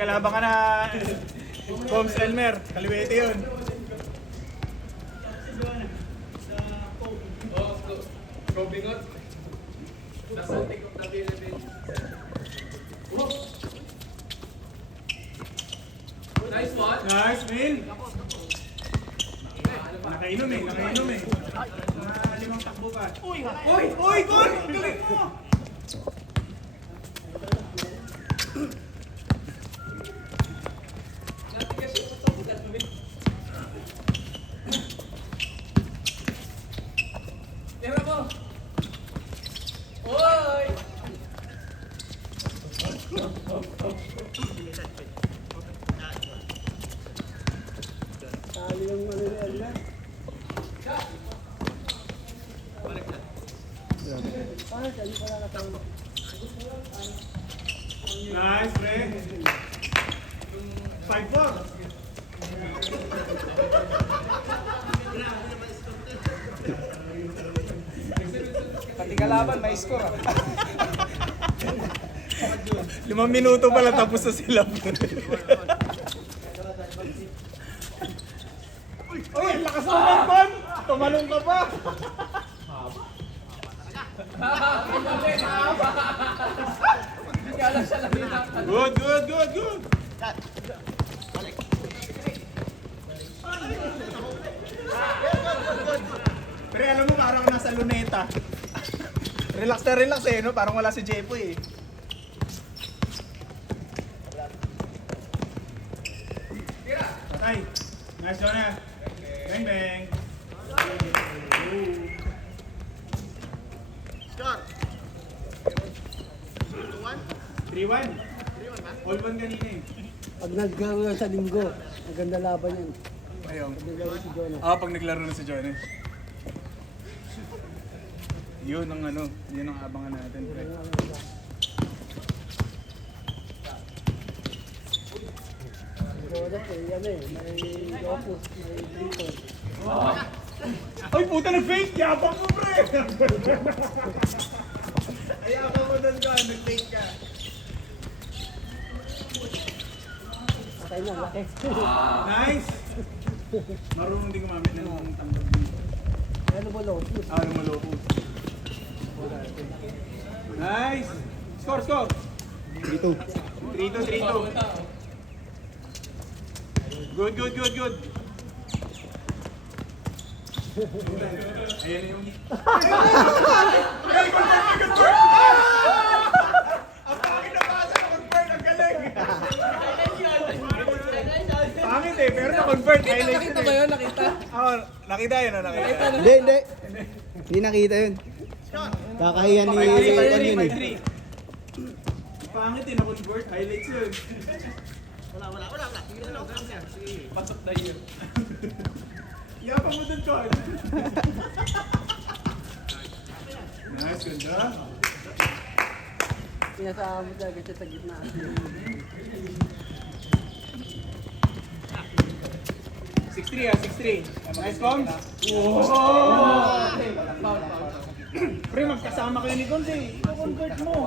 kalaban ka na, Combs Elmer. Kaliwete yun. Go Bingot. Nasa take of the Philippines. Nice one. Nice, Will. Nakainom eh, nakainom eh. Mga 5 takbo pa. Uy! Uy! Gol! Galing mo! Tira mo. Oy! Tali yung manuel na. Parang kali pala natawag. Nice, Re. 5-4. Pati kalaban, may score ah. 5 minuto pala tapos na sila. Uy, ang lakas mo Bon! Tumalong ka pa! Kala siya lang yun. Good, good, good, good! Pero alam mo, parang nasa luneta. Relax na relax eh, no? Parang wala si Jepoy eh. Patay! Nice, Jonah! Bang, bang! Score. 3-1? All 1 kanina eh. Pag naglaro yan sa linggo, maganda laban yan. Ayun. Pag naglaro si Jonah. Pag naglaro na si Johnny. Yun ang ano, yun ang abangan natin, pre. Jonah eh, yan eh. May opus, may dito. Ay, puta nag-fake! Yabang mo, pre! Ayabang mo doon ka, nag-fake ka. Patay na, laki. Nice! Marunong din gumamit ng tambag dito. Ano ba opus? Lumalopo. Nice! Score, score! 3-2. 3-2, 3-2. Good, good, good, good. Ayan yung... Ay, convert! Ang pangit na pasa na convert, ang galing! Pangit eh, pero na-convert. Nakita ba yun? Nakita? Oo, nakita yun, nakita. Hindi, hindi. Hindi nakita yun. Kakahiyan ni... 5-3. Pangit eh, na-convert. Highlights yun. Wala. Sige na lang. Pasok na yun. Yapang mo dun, Carl. Nice, ganda. Pinasama mo talaga siya sa gitna. 6-3 ah, 6-3. Nice bombs. Wow! Pre, magkasama kayo ni Gonz eh. I-convert mo.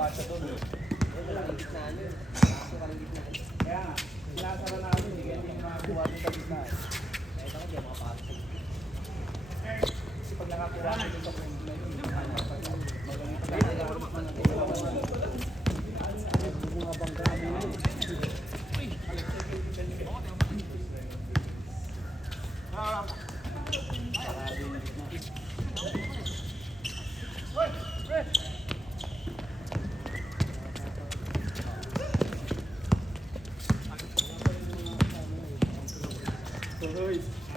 Kaya nga, sinasara namin, hindi ganyan yung mga kuha doon sa gitna. Kahit ako, di ako makapasok. Kasi pag nakakuha ko doon sa point na yun, magaling pa Mga bangga mo yun.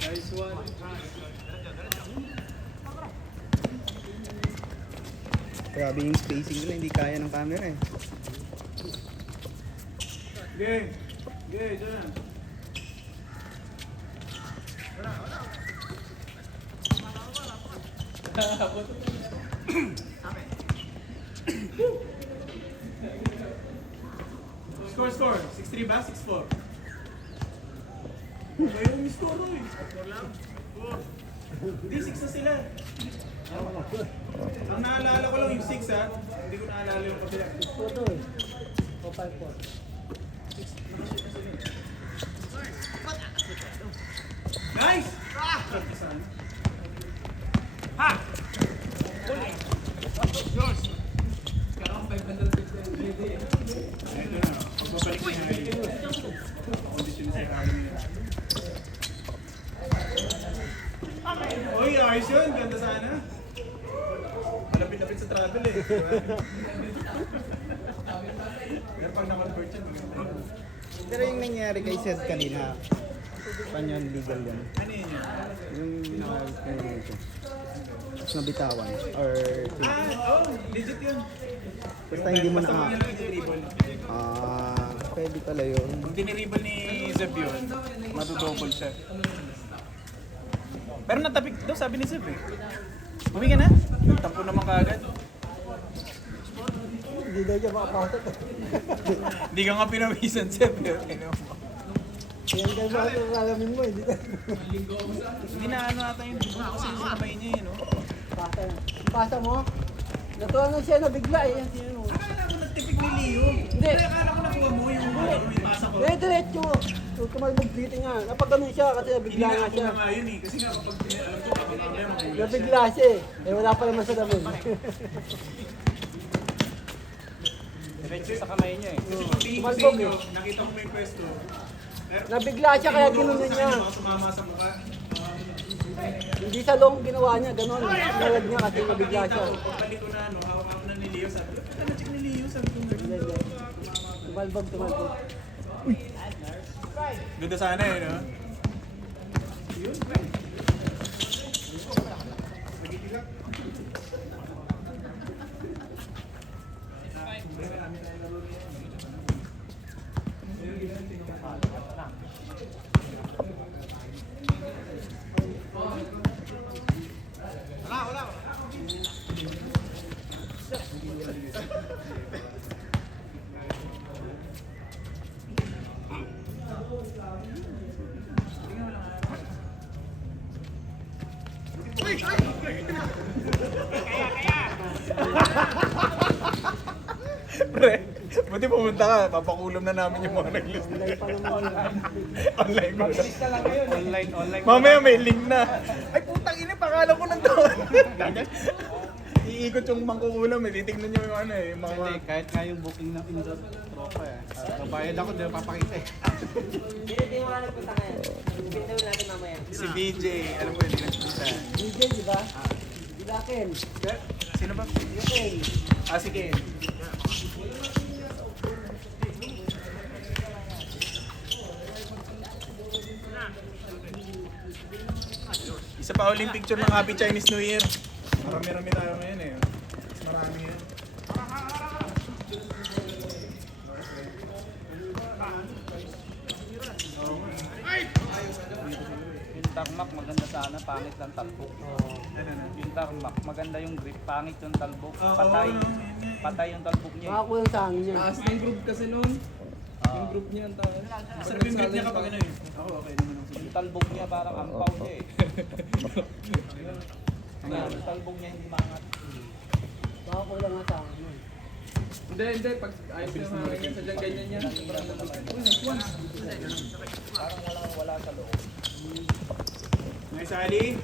Nice one. Grabe yung spacing nila, hindi kaya ng camera eh. Game. Game, dyan. Score. 6-3 ba? 6-4. Kayo umiscore eh. 4 lang. 4. Hindi, 6 na sila. Ang naalala ko lang yung 6 ha. Hindi ko naalala yung kapila. Gusto to eh. O 5-4. Nice! Uy, ayos yun. Ganda sana. Malapit-lapit sa travel eh. Pero pag na-convert yan, maganda. Pero yung nangyari kay Seth kanina, paano yung legal yan? Ano yun yun? Yung nangyari ko. Tapos nabitawan. Or Legit yun. basta hindi mo Basta na... huwag niya lang i-dribble. Pwede pala yun. Kung diniribble ni Zeb yun, madudouble siya. Pero natapik daw, sabi ni Zeb eh. Uwi ka na? Nagtampo naman kaagad. Hindi daw siya makapasok. Hindi ka nga pinawisan, Zeb. Ano mo? Yan kayo ba ito alamin mo, hindi ka. Hindi na ano ata yun. Hindi ko kasi yung kamay niya eh, no? Pasa mo? Natuwa na siya na bigla eh. Yan, Akala ko nagtipik ni Leo. Hindi. Akala ko nakuha mo yung may pasa ko. Diretso. Huwag ka mag-bleeding nga. Napagano'n siya kasi Hindi nabigla nga na siya. nga yun eh. Kasi nga kapag alam ko kapag mamaya magulat siya. Nabigla siya eh. Eh wala pa naman sa damin. Diretso sa kamay niya eh. Kasi pag tingin ko sa Tumalbog inyo, eh. nakita ko may pwesto. Nabigla siya kaya ginunan niya. Baka sumama sa mukha. Hindi sa long ginawa niya, gano'n. Sinalad niya kasi nabigla siya. Pagbalik ko na ano, hawak na ni Leo. Sabi ko, ito na check ni Leo. Sabi ko, Tumalbog. ganda sana eh, no? Pre, buti pumunta ka, papakulam na namin yung mga nag-list. Online pa naman yun. Online mo na. Online. Mamaya may link na. Ay putang ina, pakala ko ng taon. Iikot yung mangkukulam eh, titignan nyo yung ano eh, yung mga... Kahit nga yung booking ng Indot tropa eh. Kabayad ako, di na papakita eh. Hindi mo nga nagpunta ngayon. Pindaw natin mamaya. Si BJ, alam mo yun, hindi nagpunta. DJ, di ba? Dilakin. Sino ba? Dilakin. Ah, si Ken. Isa pa uling picture ng Happy Chinese New Year. Marami-rami tayo ngayon eh. Mas marami yan. Yung tarmac maganda sana, pangit lang talbog. Yung tarmac, maganda yung grip, pangit yung talbog. Patay. Patay yung talbog niya. Makakulang sa hangin niya. Taas ng group kasi noon. Yung group niya ang taas. Masarap yung grip niya kapag ano eh. Ako okay naman ako. Yung talbog niya parang ampaw niya eh. Yung talbog niya hindi maangat. Makakulang nga sa hangin. Hindi. Pag ayos yung hangin niya, sadyang ganyan yan. Sobrang naman. Uy, nice one. Parang wala sa loob. Nice Ali.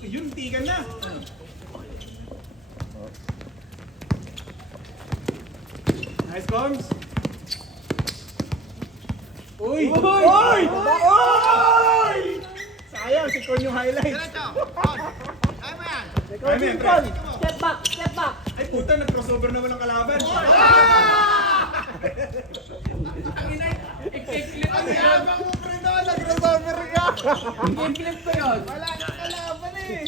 Yun, tigan na. Nice bombs. Uy! Uy! Uy! Sayang, si Kon yung highlight. Ikaw, Lincoln! Step back! Step back! Ay puta, nag-crossover na walang kalaban. Ang yabang mo pre doon, nag-crossover ka. I-flip ko yun. Wala nang kalaban eh.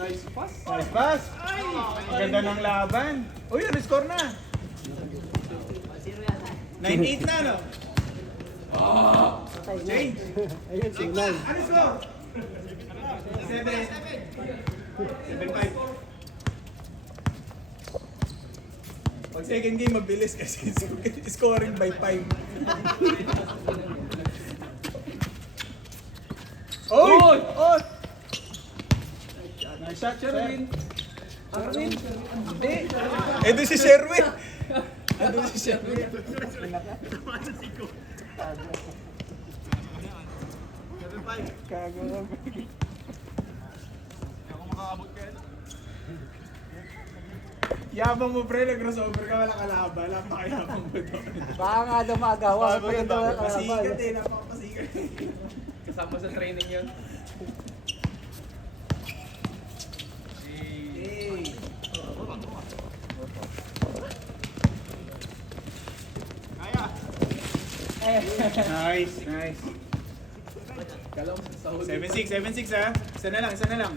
Nice pass. Nice pass. Ang ganda ng laban. Uy, score na. 9-8 na, no? Patay na. Change. Ayun, tunay. Ano score? 7-5. Pag second game, mabilis kasi scoring by 5. Oy! Oh! Nice shot, Sherwin. Hindi. Eh, doon si Sherwin. Nandun si Chef. Kago. Yabang mo pre, nag-crossover ka, wala kalaban. Napakayabang mo doon. Baka nga daw maagawa. Kapag ito na Pasikat eh, napakapasikat. Kasama sa training yun. Hey. Nice, nice. Kala mo sa huli. 7-6, 7-6 ha. Isa na lang, isa na lang.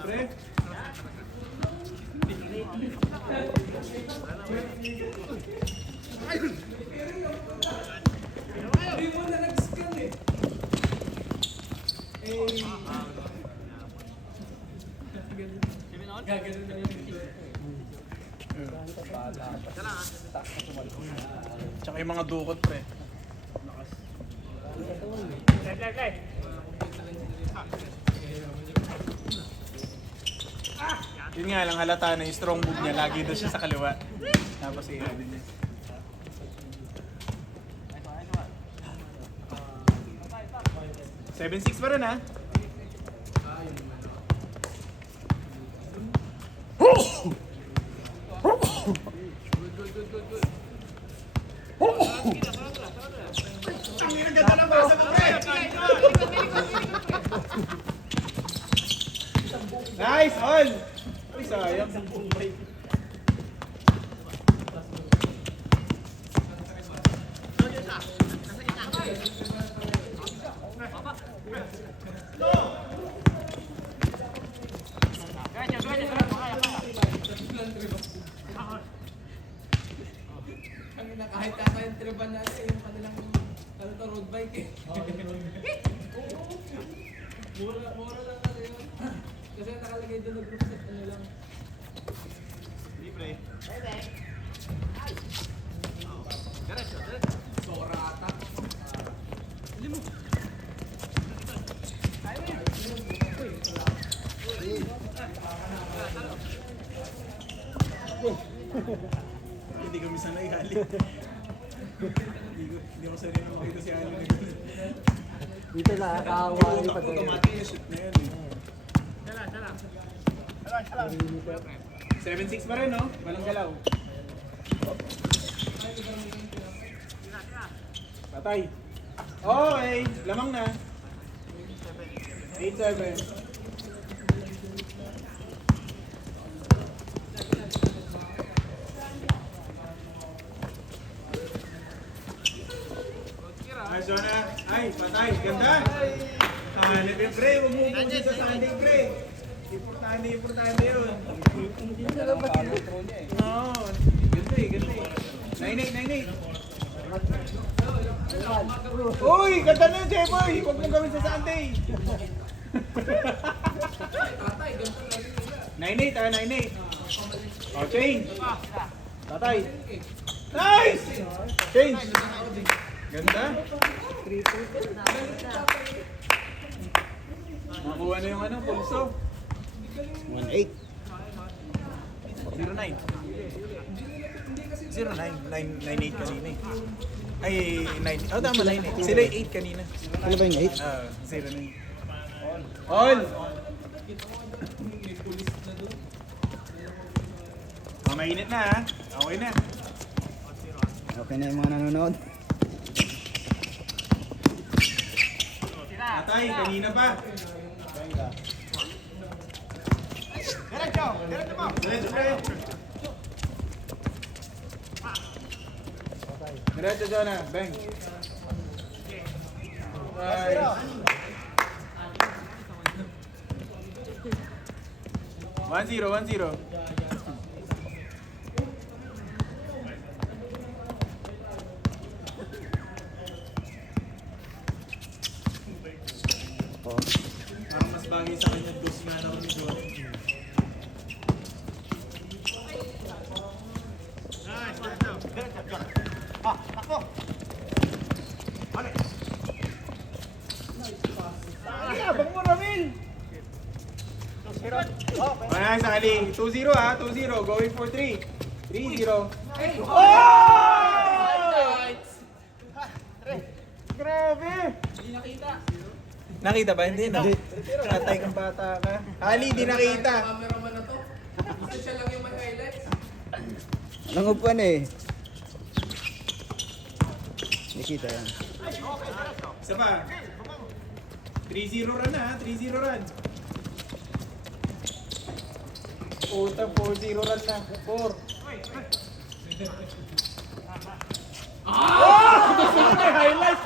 Pre. Tsaka yung mga dukot pre. Yun nga lang halata na yung strong move niya, lagi doon siya sa kaliwa. Tapos i-ano niya. Seven six pa rin ha. Ang ganda ng basa mo pre! Nice! All! Uy, sayang. Kahit tata yung triban natin, yung kanilang ano to, road bike eh. Mura lang kasi yun. Kasi nakalagay doon na group set, ano lang. Libre. Sorata. Hindi kami sanay hali. Hindi ko sanay na makita si Ali. Dito nakakawa yung pag Automatic na shoot na yun eh. 7-6 pa rin no? Walang galaw. Patay. Okay, lamang na. 8-7. Ay, Zona. Ay, patay. Ganda. Hanip yung pre. Huwag mo upusin sa Sunday, pre. Importante yun. Oo. Ganda eh, ganda eh. 9-8. Uy, ganda na yun, Jeboy. Huwag mong gawin sa Sunday. 9-8 ah, 9-8. Oh, change. Tatay. Nice! Change. Ganda. Nakuha na yung ano, pulso. 1-8. 09. 9-8 kanina eh. Ay, 9. Oh, tama, 9-8. Sila 8 kanina. Ano ba yung 8? 09. All! Oh, mainit na ha. Okay na. Okay na yung mga nanonood. Atay, kanina pa. Diretso pre. Diretso Jonah, bang. Nice. 1-0. Parang mas bagay sa kanya dos nga na kami doon. Nice, Abang mo, Ramil! Wala sa kali. 2-0 ha, 2-0. Going for 3. 3-0. Grabe! Hindi nakita. Nakita ba? Hindi na. Patay kang bata ka. Ali, di nakita. Cameraman na to. Gusto siya lang yung may highlights. Nangupuan eh. Nakita yan. Isa pa. 3-0 run na ha, 3-0 run. Puta, 4-0 run na. 4. Highlights!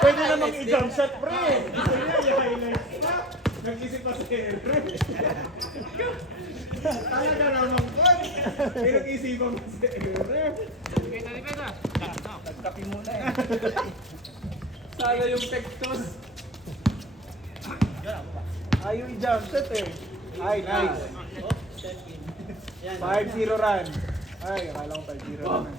Pwede namang i-jump shot, pre! Gusto niya i-highlights na. Nag-isip pa si Henry. Talaga naman po. Pinag-isipan pa si Henry. Nagkapi muna eh. Sala yung pectos. Ayaw i-jump shot eh. Ay, nice. 5-0 run. Ay, akala ko 5-0 run na.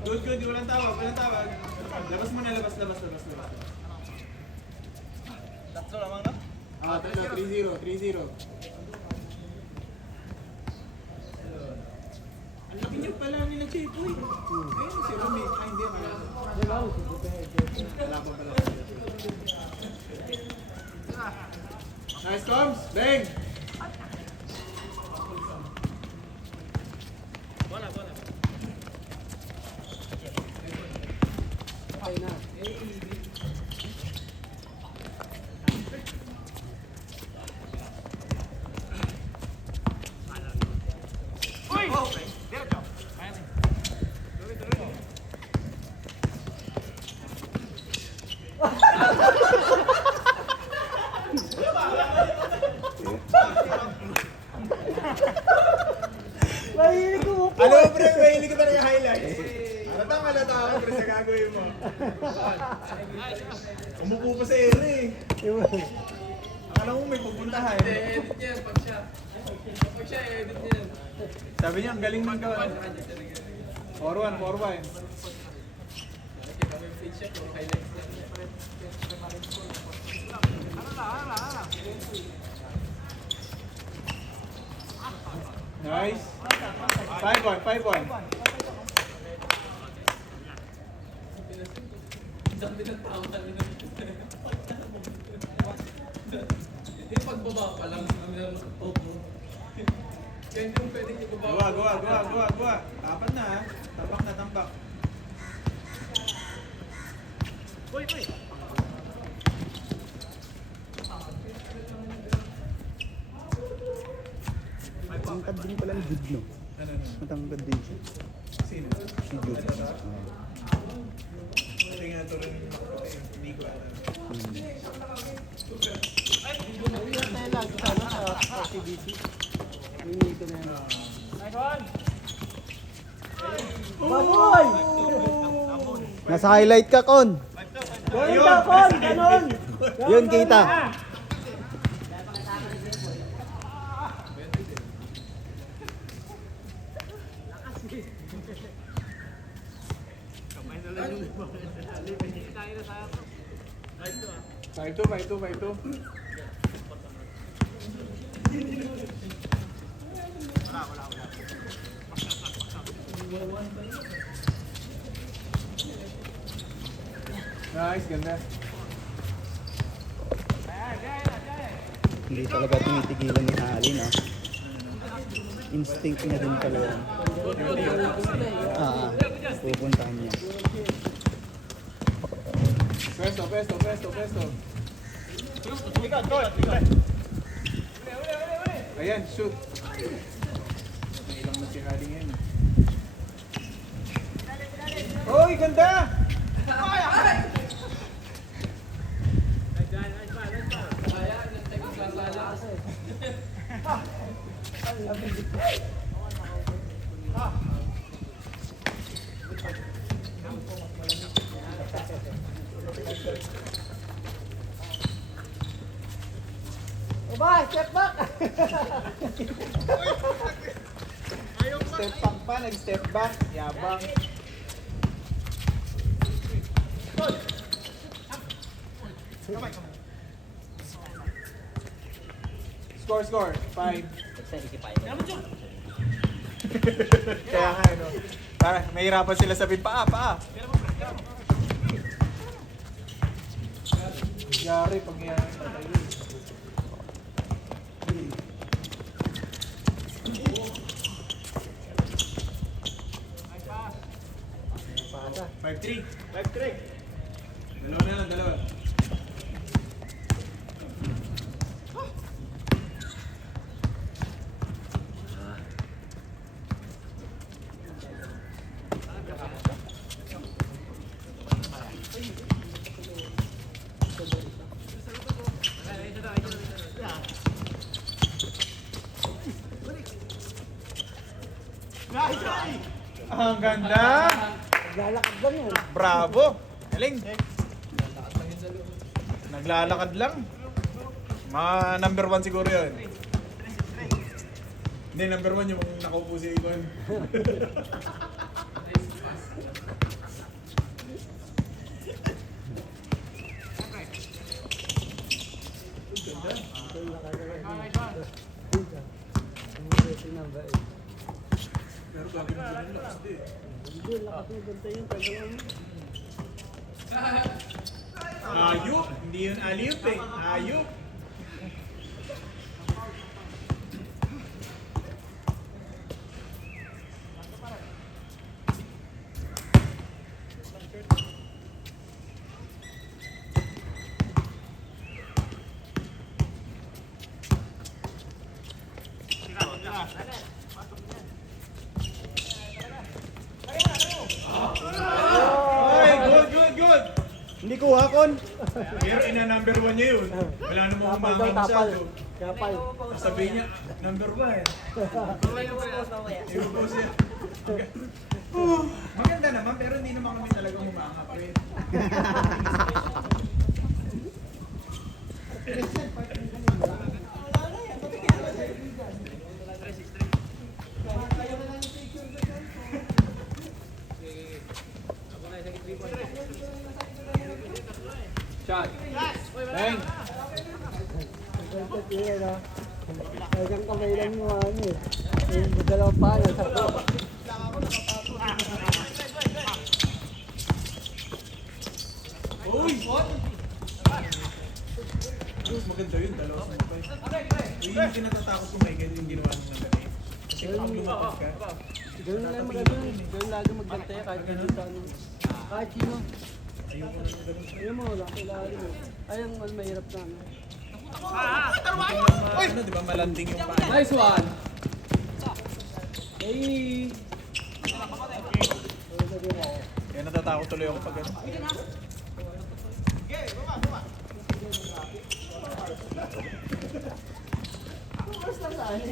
Good, good. Walang tawag, walang tawag. Labas mo na, labas. Tatlo lamang na. Ah, 3-0. Ang laki niya pala nila Chipoy. Ayun, si Rami. Ay, hindi. Wala pa pala. Nice comes. Bang! Mahilig ko po. Alam mo, pre, mahilig ko talaga highlights. Halata ako, pre, sa gagawin mo. Umupo pa sa ere eh. Akala mo may pupuntahan. Edit yan pag siya. Pag siya, edit yan. Sabi niya, ang galing man gawa. 4-1. Kami page siya, puro highlights yan. Nice. 5-1. Sabi ng tama nila. Hindi pagbaba pa lang kami na mag-over. Kaya hindi mo pwedeng ibaba. Gawa. Tapan na ha. Tambak. Matangkad din pala ni Jude, no? Ano? Matangkad din siya. Sino? Si Jude. Kasi nga ito rin hindi ko alam. Hinihintay ko na yan. Baboy! Nasa highlight ka, Kon. Gawin ka, Kon! Ganon! Yun, kita. Five two. Nice, ganda. Hindi talaga tinitigilan ni Ali, no? Instinct niya din pala yan. Pupuntahan niya. Pesto. Ayan, shoot. Ilang na si Ali ngayon. Hoy, ganda! Kaya, nantay ko sasala. Aba, step back! Step back pa, nag-step back. Yabang. Score. 5. Kaya nga, no. Para, mahirapan sila sabihin, paa. Yari, pag yan. Pasa. 5-3. Dalawa. Ang ganda! Naglalakad lang yun. Bravo! Galing! Naglalakad lang. Mga number 1 siguro yun. Hindi, number 1 yung nakaupo si Icon. Number 8. Pero gagawin ko rin lang. Hindi, lakas ng ganda yun. Talagang Ayup! Hindi yun aliyup eh. Ayup! Ay, good! Hindi kuha kon. Pero ina number 1 niya yun. Wala namang tapal umanga daw, tapal. masyado. Kapal. Sabihin niya, number 1. Yung boss niya. Maganda naman, pero hindi naman kami talagang humanga pa rin. Shot. Bang! Ganda yun, ha? Talagang kamay lang mo, ano eh. Yung dalawang paa, nasa ko. Uy! Maganda yun, dalawa sa mukha. Uy, yung kinatatakot ko may ganyan yung ginawa nung nagani. Kasi pag lumapit ka, Ganun lang maganda yun. Ganun lagi magbantay kahit ganun sa ano. Kahit sino. ayoko na nung ganun. Ayun mo, wala kailangan mo. Ayun, mas mahirap na. Ano. Uy! Ano, di ba malanding yung paa? Nice one. Hey! Kaya natatakot tuloy ako pag ano.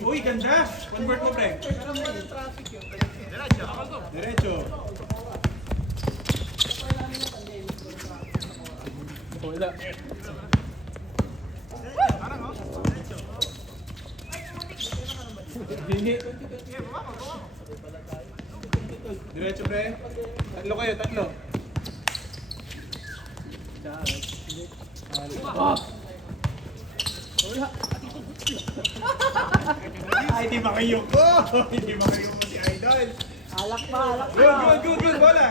Uy, ganda! Convert mo, pre. Diretso. Wala. Diretso, pre. Tatlo kayo, tatlo. Ay, di makayuko! Hindi makayuko si Idol. Alak pa, alak pa. Good, bola.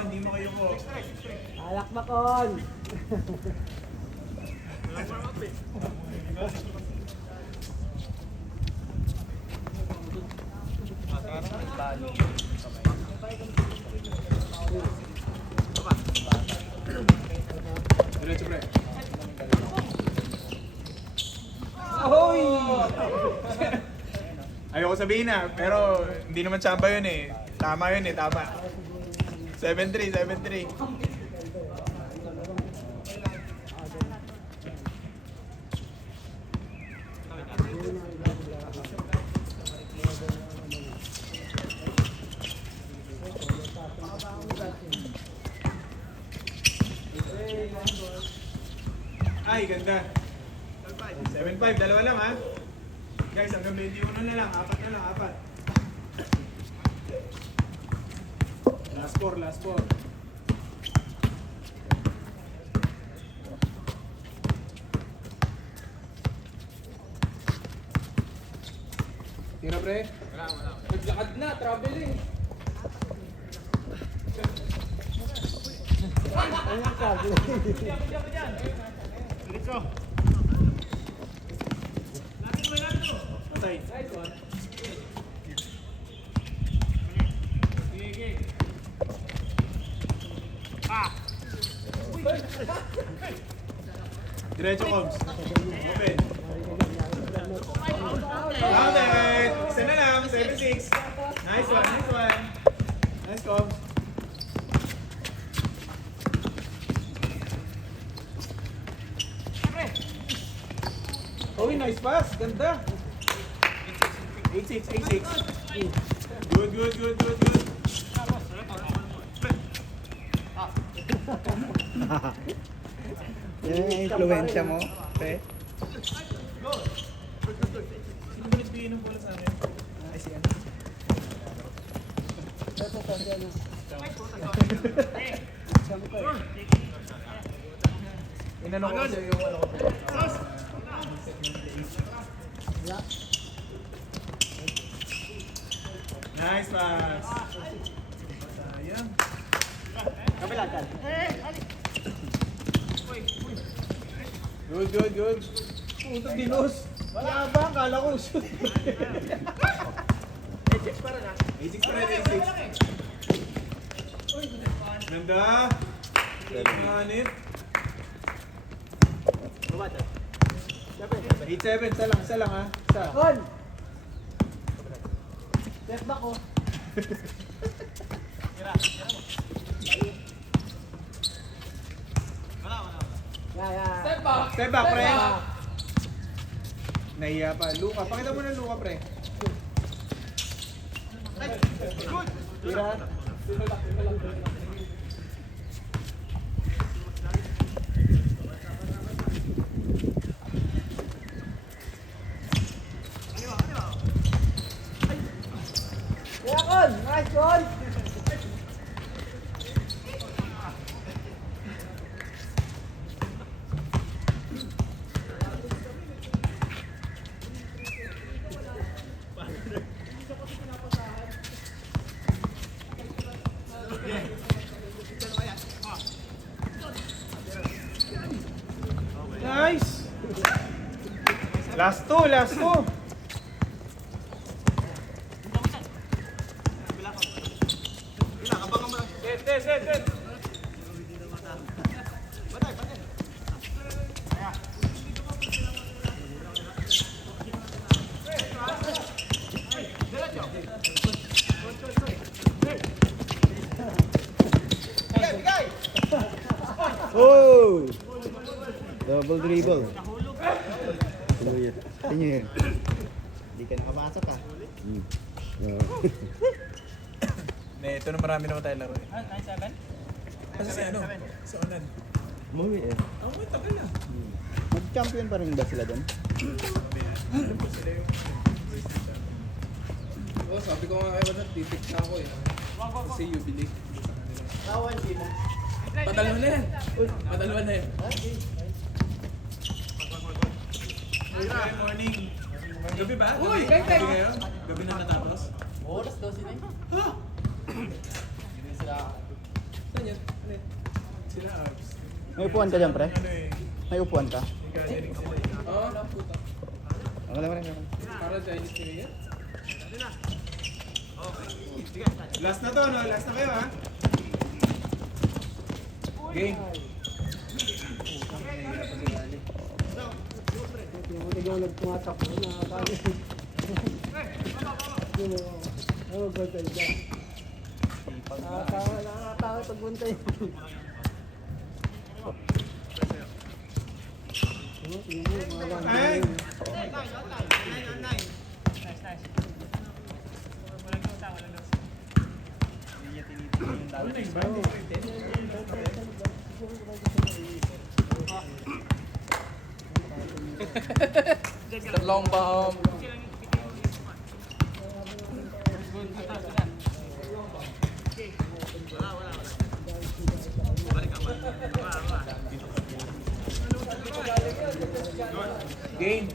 Hindi makayuko. Alak pa, Kon. Diretso, pre. Ahoy! Ayoko sabihin na, pero hindi naman tsamba yun eh. Tama yun eh, tama. 7-3, 7-3. Ay, ganda. 7-5, dalawa lang ha. Guys, hanggang 21 na lang, apat na lang, apat. Last 4, last 4. Tira pre. Naglakad na, traveling. Ayun sabi. Patay. Diretso, Combs. Open. Grounded! Isa na lang, 7-6. Nice one, nice one. Nice, Combs. Oh, nice pass. Ganda. 8-6, 8-6. Good, good, good, good, good. Yan yung influensya mo, pre. Sino ba nagbigay ng bola sa amin? Ay, si ano? Inanong ko siya yung ano ko. Nice pass. Sayang. Good, good, good. Puta dinos. Wala ba? Kala ko shoot. 8-6 pa rin ha. 8-6 pa rin, 8-6. Ganda. Manit. 8-7, isa lang ha. Isa. Kon! Step back oh. Yeah. Step back. Step back, pre. Nahiya pa. Luka. Pakita mo na Luka, pre. Tira. Yeah, Kon! Nice, Kon! Nice. Last two, last two. Oh! Double dribble. Tingin yun. Hindi ka nakapasok ah. Ito na marami naman tayo laro eh. 9-7? Kasi si ano? Sa Onan. Umuwi eh. Oh, may tagal na. Mag-champion pa rin ba sila doon? Alam ko sila yung Oh, sabi ko nga kayo na, titik na ako eh. Kasi you believe. Padalawa na yan. Padalawa na yan. Good morning. Gabi ba? Uy, Gabi kay. kayo? Gabi na natapos? Oras 12 na yun. Ha? Saan yan? Ano yun? Sila abs. May upuan ka dyan, pre? Ano eh. May upuan ka? Gathering sila eh. Oo, puta. Ang alam mo rin. Para Chinese New Year? Last na to, no? Last na kayo, ha? Game. Yung mga ikaw nagtumatakbo na kami. Oh, bantay ka. Nakakatawa pag bantay. Ay! Ano na yung band? Mr. Long Bomb. Game.